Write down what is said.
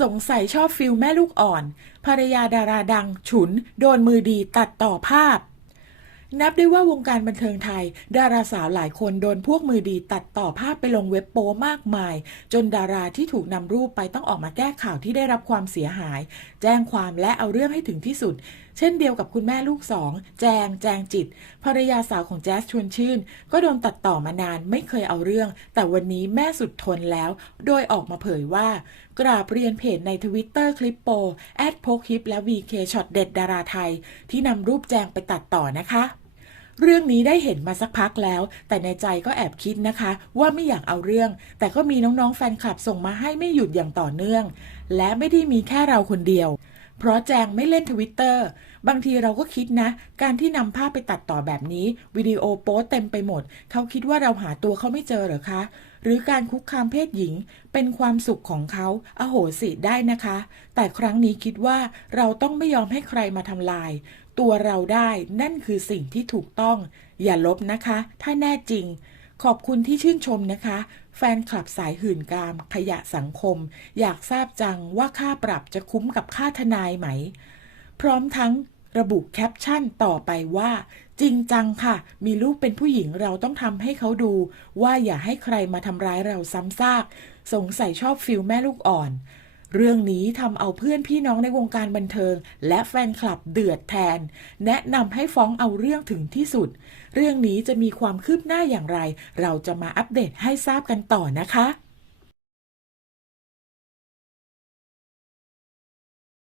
สงสัยชอบฟิลแม่ลูกอ่อน ภรรยาดาราดัง ฉุน โดนมือดีตัดต่อภาพ นับได้ว่าวงการบันเทิงไทย ดาราสาวหลายคนโดนพวกมือดีตัดต่อภาพไปลงเว็บโป้มากมาย จนดาราที่ถูกนำรูปไปต้องออกมาแก้ข่าวที่ได้รับความเสียหาย แจ้งความและเอาเรื่องให้ถึงที่สุด เช่นเดียวกับคุณแม่ลูกสองแจง แจงจิตภรรยาสาวของแจ๊สชวนชื่น ก็โดนตัดต่อมานานไม่เคยเอาเรื่อง แต่วันนี้แม่สุดทนแล้ว โดยออกมาเผยว่ากราบเรียนเพจในทวิตเตอร์คลิปโปแอดโพคลิปและ VK ช็อตเด็ดดาราไทย ที่นำรูปแจงไปตัดต่อนะคะ เรื่องนี้ได้เห็นมาสักพักแล้ว แต่ในใจก็แอบคิดนะคะ ว่าไม่อยากเอาเรื่อง แต่ก็มีน้องๆแฟนคลับส่งมาให้ไม่หยุดอย่างต่อเนื่อง และไม่ได้มีแค่เราคนเดียว เพราะแจงไม่เล่นทวิตเตอร์ บางทีเราก็คิดนะ การที่นำภาพไปตัดต่อแบบนี้ วิดีโอโป๊เต็มไปหมด เขาคิดว่าเราหาตัวเขาไม่เจอเหรอคะ หรือการคุกคามเพศหญิง เป็นความสุขของเขาอโหสิได้นะคะ แต่ครั้งนี้คิดว่าเราต้องไม่ยอมให้ใครมาทำลาย ตัวเราได้นั่นคือสิ่งที่ถูกต้อง อย่าลบนะคะ ถ้าแน่จริง ขอบคุณที่ชื่นชมนะคะ แฟนคลับสายหื่นกาม ขยะสังคม อยากทราบจังว่าค่าปรับจะคุ้มกับค่าทนายไหม พร้อมทั้งระบุแคปชั่นต่อไปว่า จริงจังค่ะ มีลูกเป็นผู้หญิงเราต้องทำให้เขาดู ว่าอย่าให้ใครมาทำร้ายเราซ้ำซาก สงสัยชอบฟิลแม่ลูกอ่อน เรื่องนี้ทำเอาเพื่อนพี่น้องในวงการบันเทิง และแฟนคลับเดือดแทน แนะนำให้ฟ้องเอาเรื่องถึงที่สุด เรื่องนี้จะมีความคืบหน้าอย่างไร เราจะมาอัปเดตให้ทราบกันต่อนะคะ